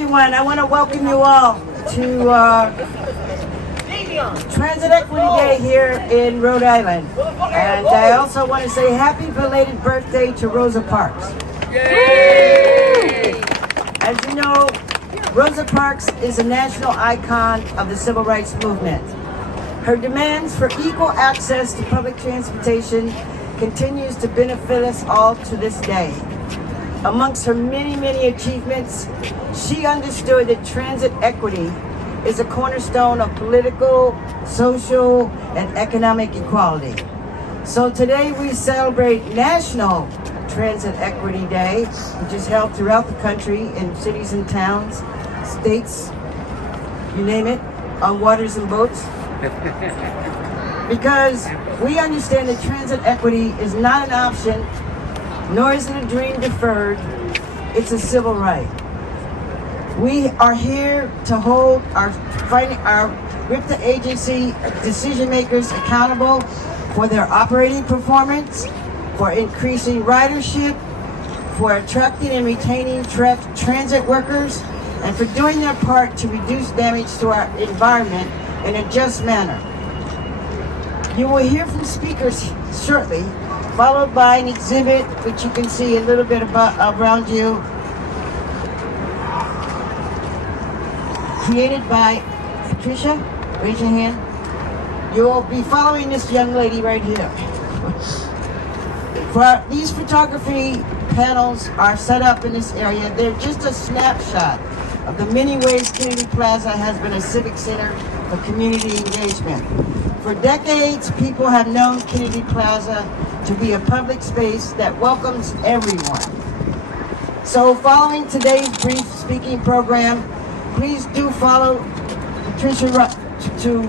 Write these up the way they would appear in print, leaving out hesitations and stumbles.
everyone. I want to welcome you all to Transit Equity Day here in Rhode Island. And I also want to say happy belated birthday to Rosa Parks. Yay! As you know, Rosa Parks is a national icon of the civil rights movement. Her demands for equal access to public transportation continues to benefit us all to this day. Amongst her many, many achievements, she understood that transit equity is a cornerstone of political, social, and economic equality. So today we celebrate National Transit Equity Day, which is held throughout the country in cities and towns, states, you name it, on waters and boats. Because we understand that transit equity is not an option, nor is it a dream deferred, it's a civil right. We are here to hold our RIPTA agency decision makers accountable for their operating performance, for increasing ridership, for attracting and retaining transit workers, and for doing their part to reduce damage to our environment in a just manner. You will hear from speakers shortly, followed by an exhibit, which you can see a little bit about around you, created by Patricia. Raise your hand. You will be following this young lady right here. These photography panels are set up in this area. They're just a snapshot of the many ways Kennedy Plaza has been a civic center for community engagement. For decades, people have known Kennedy Plaza to be a public space that welcomes everyone. So following today's brief speaking program, please do follow Patricia to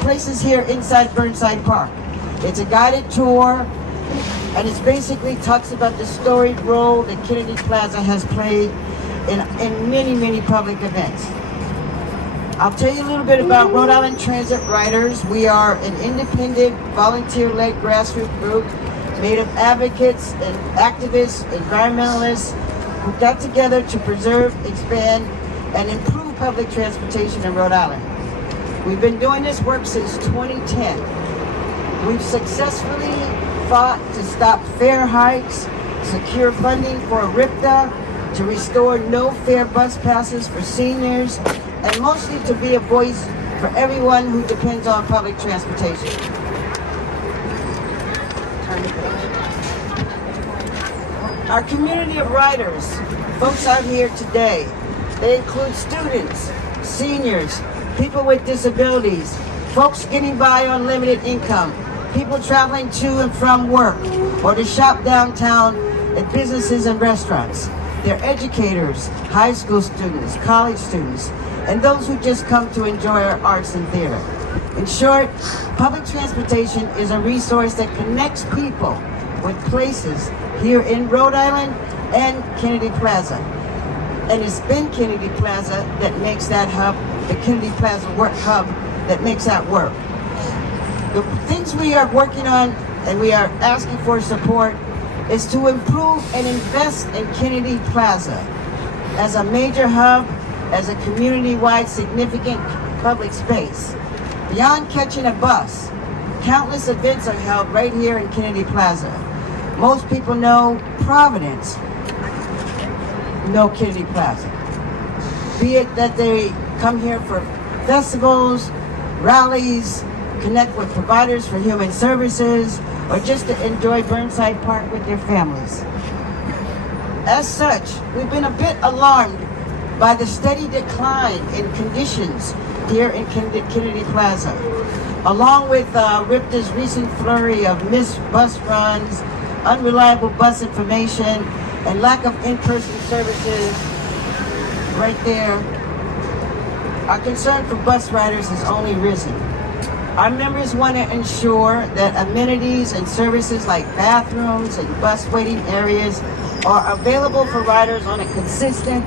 places here inside Burnside Park. It's a guided tour, and it basically talks about the storied role that Kennedy Plaza has played in many, many public events. I'll tell you a little bit about Rhode Island Transit Riders. We are an independent, volunteer-led grassroots group made of advocates and activists, environmentalists, who got together to preserve, expand, and improve public transportation in Rhode Island. We've been doing this work since 2010. We've successfully fought to stop fare hikes, secure funding for RIPTA, to restore no-fare bus passes for seniors, and mostly to be a voice for everyone who depends on public transportation. Our community of riders, folks out here today, they include students, seniors, people with disabilities, folks getting by on limited income, people traveling to and from work, or to shop downtown at businesses and restaurants. They're educators, high school students, college students, and those who just come to enjoy our arts and theater. In short, public transportation is a resource that connects people with places here in Rhode Island and Kennedy Plaza. And it's been Kennedy Plaza that makes that hub, the Kennedy Plaza work hub that makes that work. The things we are working on and we are asking for support is to improve and invest in Kennedy Plaza as a major hub, as a community-wide significant public space. Beyond catching a bus, countless events are held right here in Kennedy Plaza. Most people know Providence, know Kennedy Plaza. Be it that they come here for festivals, rallies, connect with providers for human services, or just to enjoy Burnside Park with their families. As such, we've been a bit alarmed by the steady decline in conditions here in Kennedy Plaza, along with RIPTA's recent flurry of missed bus runs, unreliable bus information, and lack of in-person services right there. Our concern for bus riders has only risen. Our members want to ensure that amenities and services like bathrooms and bus waiting areas are available for riders on a consistent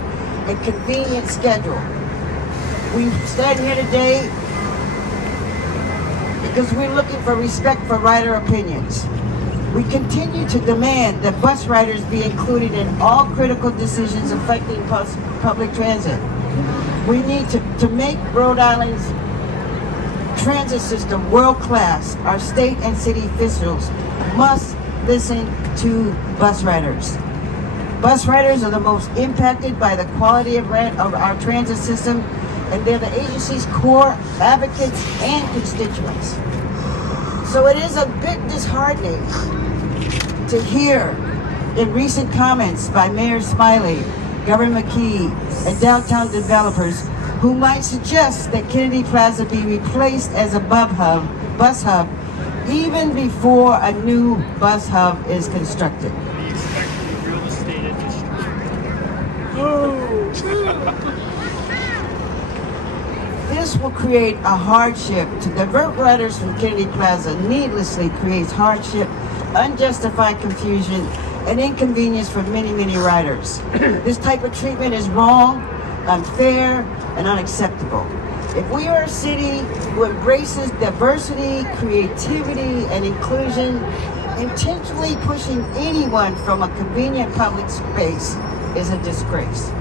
and convenient schedule. We stand here today because we're looking for respect for rider opinions. We continue to demand that bus riders be included in all critical decisions affecting public transit. We need to make Rhode Island's transit system world-class. Our state and city officials must listen to bus riders. Bus riders are the most impacted by the quality of our transit system, and they're the agency's core advocates and constituents. So it is a bit disheartening to hear in recent comments by Mayor Smiley, Governor McKee, and downtown developers who might suggest that Kennedy Plaza be replaced as a bus hub even before a new bus hub is constructed. This will create a hardship. To divert riders from Kennedy Plaza needlessly creates hardship, unjustified confusion, and inconvenience for many, many riders. This type of treatment is wrong, unfair, and unacceptable. If we are a city who embraces diversity, creativity, and inclusion, intentionally pushing anyone from a convenient public space is a disgrace.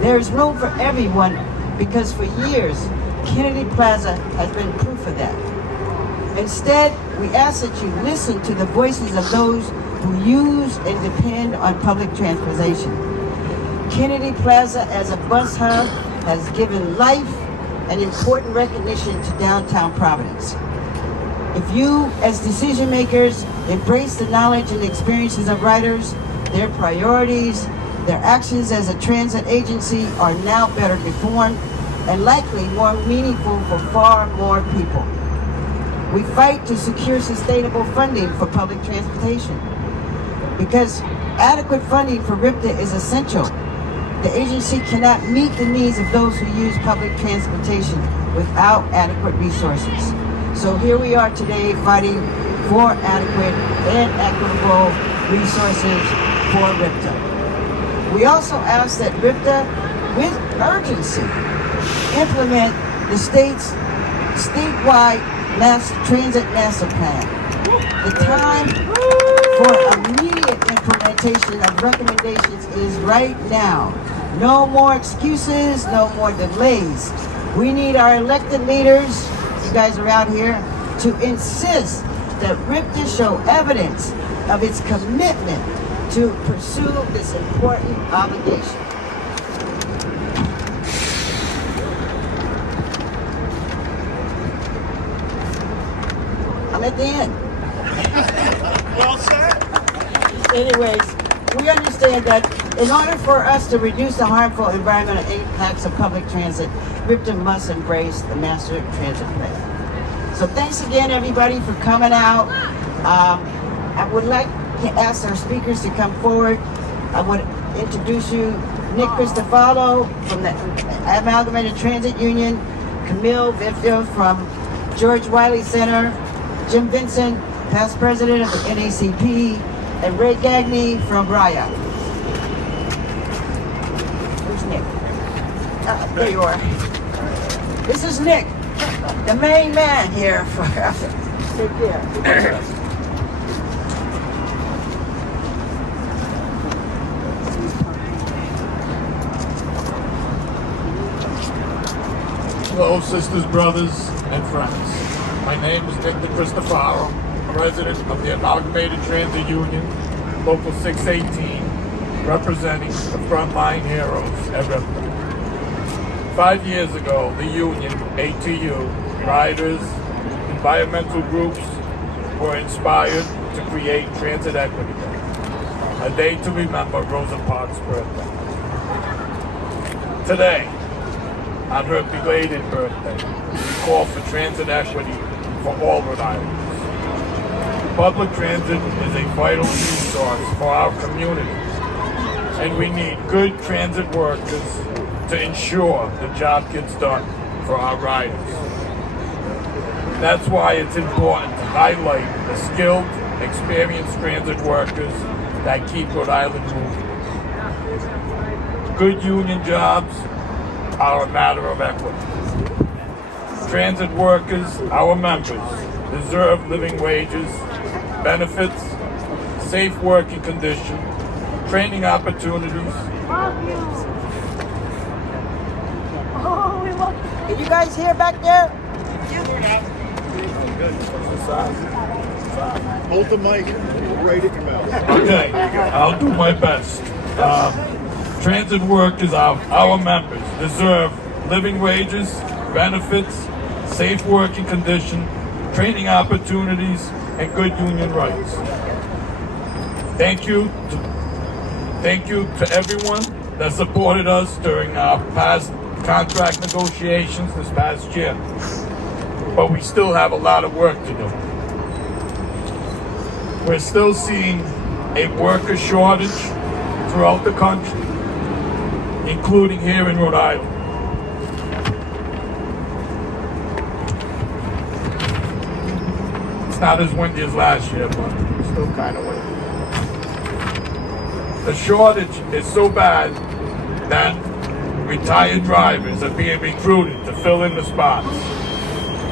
There is room for everyone because for years, Kennedy Plaza has been proof of that. Instead, we ask that you listen to the voices of those who use and depend on public transportation. Kennedy Plaza as a bus hub has given life and important recognition to downtown Providence. If you, as decision makers, embrace the knowledge and experiences of riders, their priorities, their actions as a transit agency are now better informed and likely more meaningful for far more people. We fight to secure sustainable funding for public transportation because adequate funding for RIPTA is essential. The agency cannot meet the needs of those who use public transportation without adequate resources. So here we are today fighting for adequate and equitable resources for RIPTA. We also ask that RIPTA, with urgency, implement the state's statewide transit master plan. The time for immediate implementation of recommendations is right now. No more excuses, no more delays. We need our elected leaders, you guys are out here, to insist that RIPTA show evidence of its commitment to pursue this important obligation. I'm at the end. Well said. Anyways, we understand that in order for us to reduce the harmful environmental impacts of public transit, RIPTA must embrace the Master Transit Plan. So thanks again, everybody, for coming out. I would like to ask our speakers to come forward. I want to introduce you, DeCristofaro from the Amalgamated Transit Union, Camilo Viveiros from George Wiley Center, Jim Vincent, past president of the NAACP, and Ray Gagne from RIA. Where's Nick? There you are. This is Nick, the main man here for Take care. Hello, sisters, brothers, and friends. My name is DeCristofaro, president of the Amalgamated Transit Union, Local 618, representing the frontline heroes at RIPTA. 5 years ago, the union, ATU, riders, environmental groups were inspired to create Transit Equity Day, a day to remember Rosa Parks' birthday. Today, on her belated birthday, we call for transit equity for all Rhode Islanders. Public transit is a vital resource for our community, and we need good transit workers to ensure the job gets done for our riders. That's why it's important to highlight the skilled, experienced transit workers that keep Rhode Island moving. Good union jobs are a matter of equity. Transit workers, our members, deserve living wages, benefits, safe working condition, training opportunities. Can you guys hear back there? Hold the mic right at your mouth. Okay, I'll do my best. Transit workers, our members, deserve living wages, benefits, safe working condition, training opportunities, and good union rights. Thank you to everyone that supported us during our past contract negotiations this past year. But we still have a lot of work to do. We're still seeing a worker shortage throughout the country, including here in Rhode Island. It's not as windy as last year, but it's still kind of windy. The shortage is so bad that retired drivers are being recruited to fill in the spots.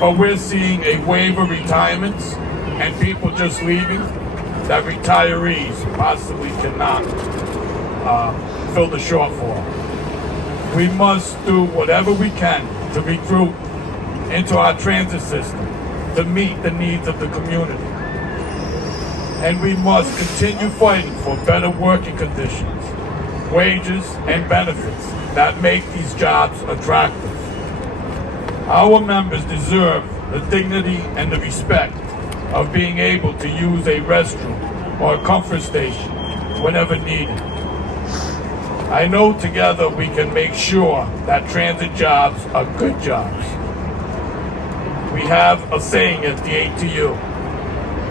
But we're seeing a wave of retirements and people just leaving that retirees possibly cannot fill the shortfall. We must do whatever we can to recruit into our transit system to meet the needs of the community. And we must continue fighting for better working conditions, wages, and benefits that make these jobs attractive. Our members deserve the dignity and the respect of being able to use a restroom or a comfort station whenever needed. I know together we can make sure that transit jobs are good jobs. We have a saying at the ATU,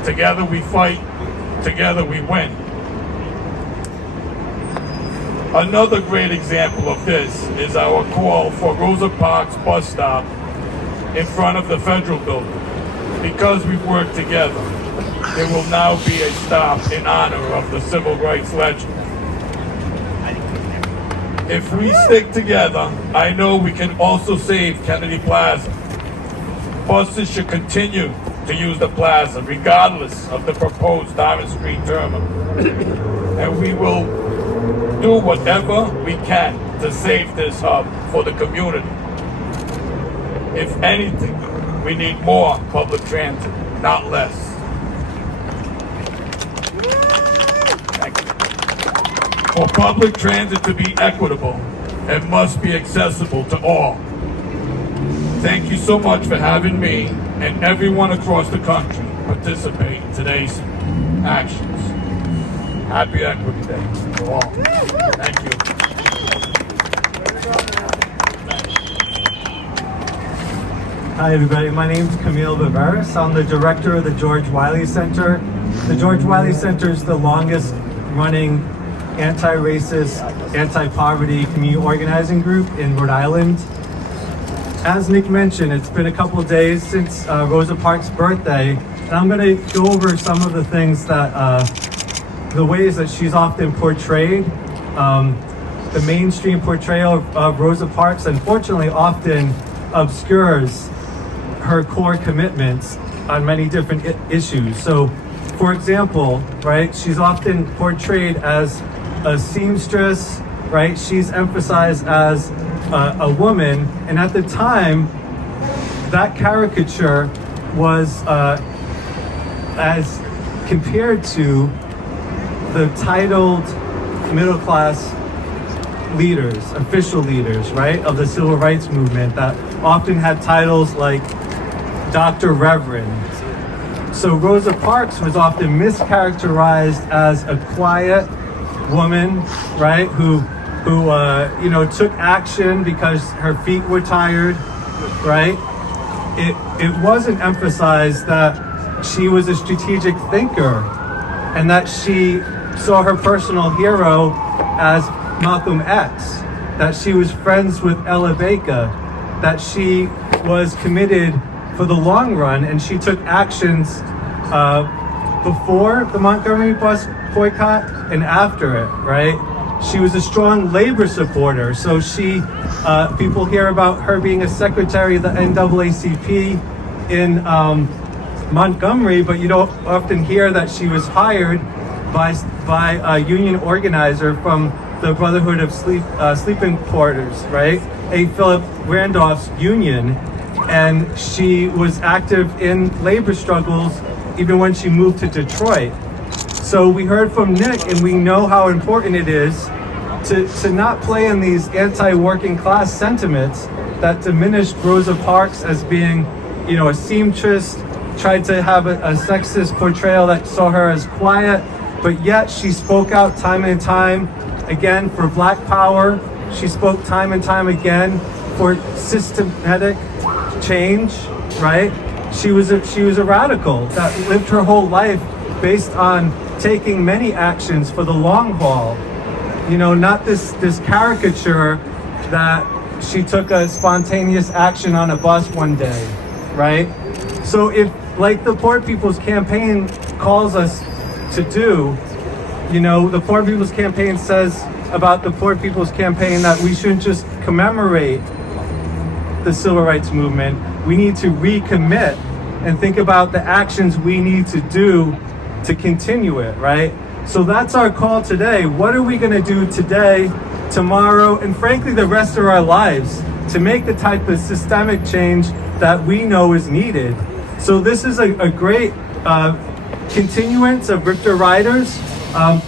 together we fight, together we win. Another great example of this is our call for Rosa Parks bus stop in front of the Federal Building. Because we work together, there will now be a stop in honor of the civil rights legend. If we stick together, I know we can also save Kennedy Plaza. Buses should continue to use the plaza regardless of the proposed Dorrance Street terminal. And we will do whatever we can to save this hub for the community. If anything, we need more public transit, not less. Thank you. For public transit to be equitable, it must be accessible to all. Thank you so much for having me and everyone across the country participate in today's actions. Happy Equity Day to all. Thank you. Hi everybody, my name is Camilo Viveiros. I'm the director of the George Wiley Center. The George Wiley Center is the longest running anti-racist, anti-poverty community organizing group in Rhode Island. As Nick mentioned, it's been a couple of days since Rosa Parks' birthday, and I'm going to go over some of the things that, the ways that she's often portrayed. The mainstream portrayal of Rosa Parks, unfortunately, often obscures her core commitments on many different issues. So, for example, right, she's often portrayed as a seamstress, right? She's emphasized as a woman, and at the time, that caricature was as compared to the titled middle-class leaders, official leaders, right, of the civil rights movement that often had titles like Dr. Reverend. So Rosa Parks was often mischaracterized as a quiet woman, right, who took action because her feet were tired, right? It wasn't emphasized that she was a strategic thinker and that she saw her personal hero as Malcolm X, that she was friends with Ella Baker, that she was committed for the long run, and she took actions before the Montgomery bus boycott and after it, right? She was a strong labor supporter, so she, people hear about her being a secretary of the NAACP in Montgomery, but you don't often hear that she was hired by a union organizer from the Brotherhood of Sleeping Quarters, right? A. Philip Randolph's union, and she was active in labor struggles even when she moved to Detroit. So we heard from Nick, and we know how important it is to not play in these anti-working class sentiments that diminished Rosa Parks as being, you know, a seamstress, tried to have a sexist portrayal that saw her as quiet, but yet she spoke out time and time again for Black power. She spoke time and time again for systematic change, right? She was a radical that lived her whole life based on taking many actions for the long haul. You know, not this caricature that she took a spontaneous action on a bus one day, right? So if, like the Poor People's Campaign calls us to do, you know, the Poor People's Campaign says about the Poor People's Campaign that we shouldn't just commemorate the civil rights movement, we need to recommit and think about the actions we need to do to continue it, right? So that's our call today. What are we gonna do today, tomorrow, and frankly the rest of our lives to make the type of systemic change that we know is needed? So this is a great continuance of RIPTA Riders,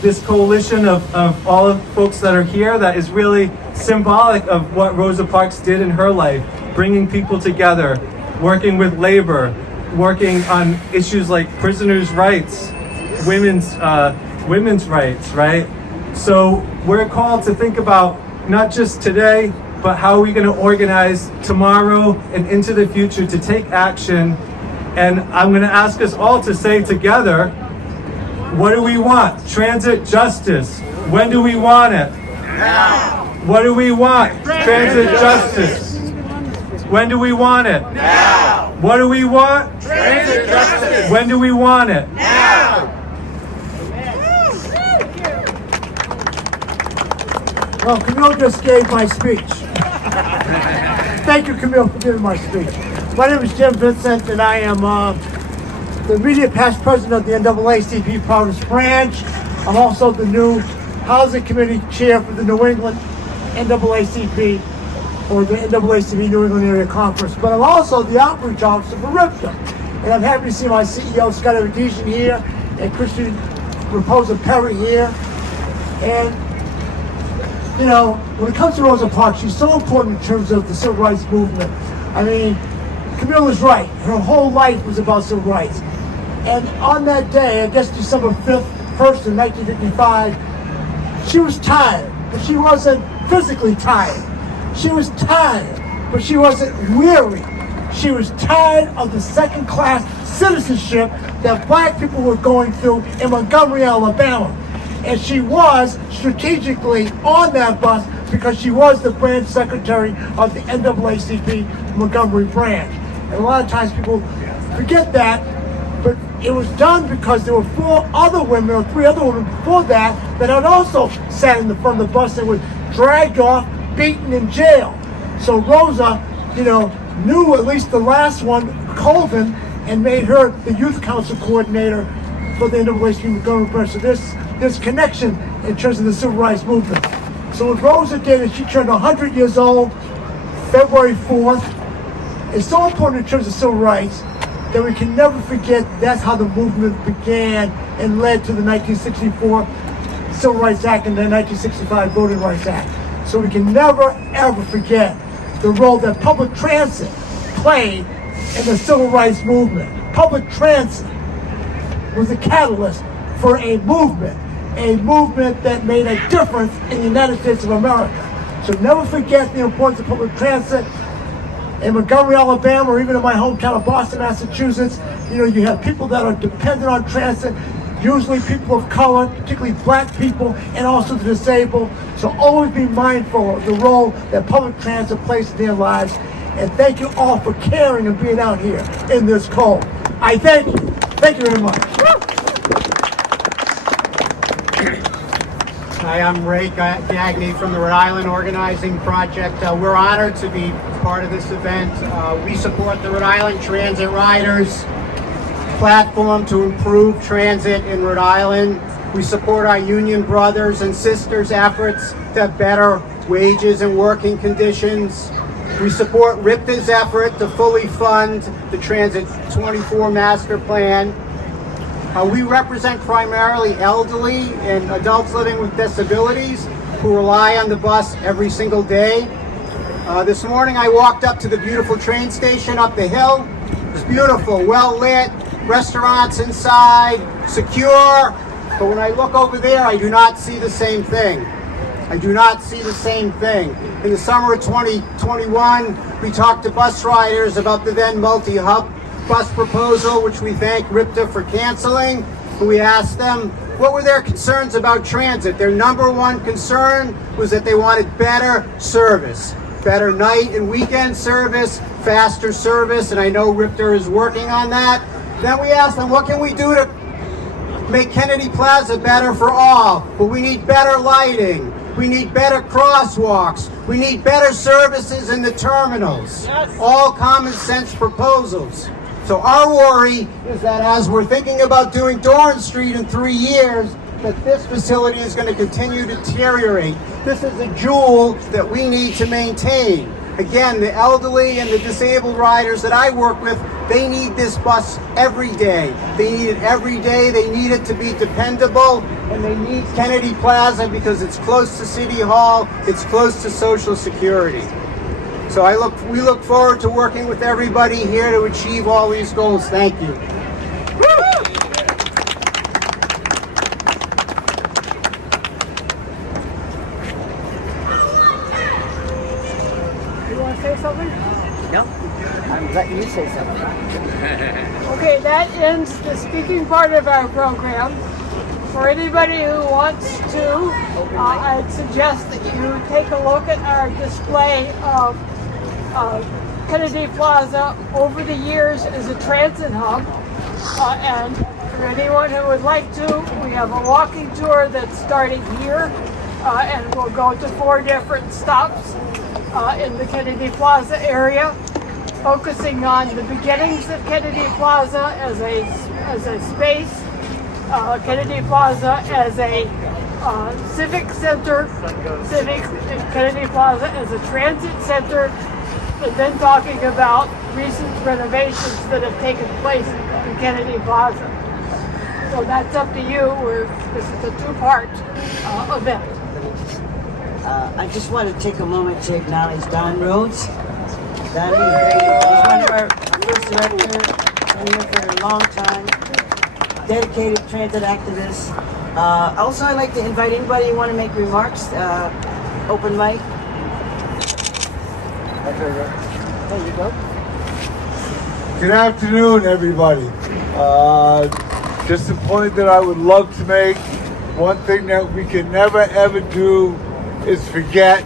this coalition of all of the folks that are here that is really symbolic of what Rosa Parks did in her life, bringing people together, working with labor, working on issues like prisoners' rights, women's rights, right? So we're called to think about not just today, but how are we going to organize tomorrow and into the future to take action. And I'm going to ask us all to say together, what do we want? Transit justice. When do we want it? Now. What do we want? Transit justice. When do we want it? Now. What do we want? Transit justice. When do we want it? Now. Well, Camilo just gave my speech. Thank you, Camilo, for giving my speech. My name is Jim Vincent, and I am the immediate past president of the NAACP Providence branch. I'm also the new Housing Committee Chair for the New England NAACP, or the NAACP New England Area Conference. But I'm also the outreach officer for RIPTA. And I'm happy to see my CEO, Scott Evadesian, here, and Christian Raposa Perry here. And you know, when it comes to Rosa Parks, she's so important in terms of the civil rights movement. I mean, Camille is right. Her whole life was about civil rights. And on that day, I guess December 1st in 1955, she was tired, but she wasn't physically tired. She was tired, but she wasn't weary. She was tired of the second-class citizenship that Black people were going through in Montgomery, Alabama. And she was strategically on that bus because she was the branch secretary of the NAACP Montgomery branch. And a lot of times people forget that, but it was done because there were 4 other women or 3 other women before that had also sat in the front of the bus and were dragged off, beaten in jail. So Rosa, you know, knew at least the last one, Colvin, and made her the youth council coordinator for the NAACP Montgomery branch. So there's connection in terms of the civil rights movement. So what Rosa did is she turned 100 years old, February 4th. It's so important in terms of civil rights that we can never forget that's how the movement began and led to the 1964 Civil Rights Act and the 1965 Voting Rights Act. So we can never, ever forget the role that public transit played in the civil rights movement. Public transit was a catalyst for a movement that made a difference in the United States of America. So never forget the importance of public transit. In Montgomery, Alabama, or even in my hometown of Boston, Massachusetts, you know, you have people that are dependent on transit, usually people of color, particularly Black people, and also the disabled. So always be mindful of the role that public transit plays in their lives. And thank you all for caring and being out here in this cold. I thank you. Thank you very much. Hi, I'm Ray Gagne from the Rhode Island Organizing Project. We're honored to be part of this event. We support the Rhode Island Transit Riders platform to improve transit in Rhode Island. We support our union brothers and sisters' efforts to have better wages and working conditions. We support RIPTA's effort to fully fund the Transit 24 Master Plan. We represent primarily elderly and adults living with disabilities who rely on the bus every single day. This morning I walked up to the beautiful train station up the hill. It's beautiful, well lit, restaurants inside, secure. But when I look over there, I do not see the same thing. I do not see the same thing. In the summer of 2021, we talked to bus riders about the then multi-hub bus proposal, which we thank RIPTA for canceling. We asked them what were their concerns about transit. Their number one concern was that they wanted better service, better night and weekend service, faster service, and I know RIPTA is working on that. Then we asked them, what can we do to make Kennedy Plaza better for all? Well, we need better lighting. We need better crosswalks. We need better services in the terminals. Yes. All common sense proposals. So our worry is that as we're thinking about doing Dorrance Street in 3 years, that this facility is going to continue to deteriorate. This is a jewel that we need to maintain. Again, the elderly and the disabled riders that I work with, they need this bus every day. They need it every day. They need it to be dependable, and they need Kennedy Plaza because it's close to City Hall, it's close to Social Security. So we look forward to working with everybody here to achieve all these goals. Thank you. You want to say something? No, I'm letting you say something. Okay, that ends the speaking part of our program. For anybody who wants to, I'd suggest that you take a look at our display of Kennedy Plaza over the years as a transit hub. And for anyone who would like to, we have a walking tour that's starting here, and we'll go to 4 different stops in the Kennedy Plaza area, focusing on the beginnings of Kennedy Plaza as a space, Kennedy Plaza as a civic center, Kennedy Plaza as a transit center, and then talking about recent renovations that have taken place in Kennedy Plaza. So that's up to you. This is a 2-part event. I just want to take a moment to acknowledge Don Rhodes. Donnie, he's one of our first directors, been here for a long time, dedicated transit activist. Also, I'd like to invite anybody who want to make remarks, open mic. There you go. Good afternoon, everybody. Just a point that I would love to make. One thing that we can never ever do is forget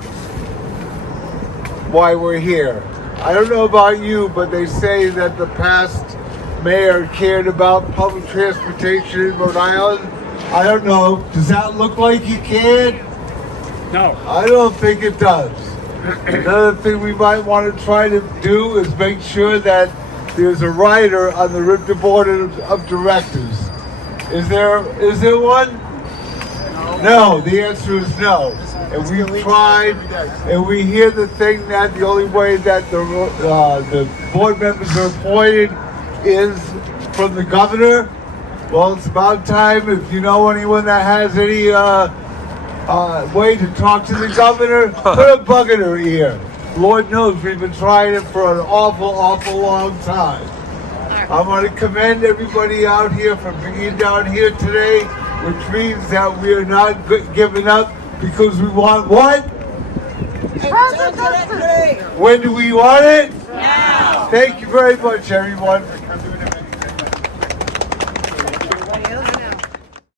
why we're here. I don't know about you, but they say that the past mayor cared about public transportation in Rhode Island. I don't know. Does that look like he cared? No. I don't think it does. Another thing we might want to try to do is make sure that there's a rider on the RIPTA board of directors. Is there one? No, the answer is no. And we've tried, and we hear the thing that the only way that the board members are appointed is from the governor. Well, it's about time. If you know anyone that has any way to talk to the governor, put a bug in her ear. Lord knows we've been trying it for an awful, awful long time. I want to commend everybody out here for being down here today, which means that we are not giving up because we want what? When do we want it? Now. Thank you very much, everyone, for coming.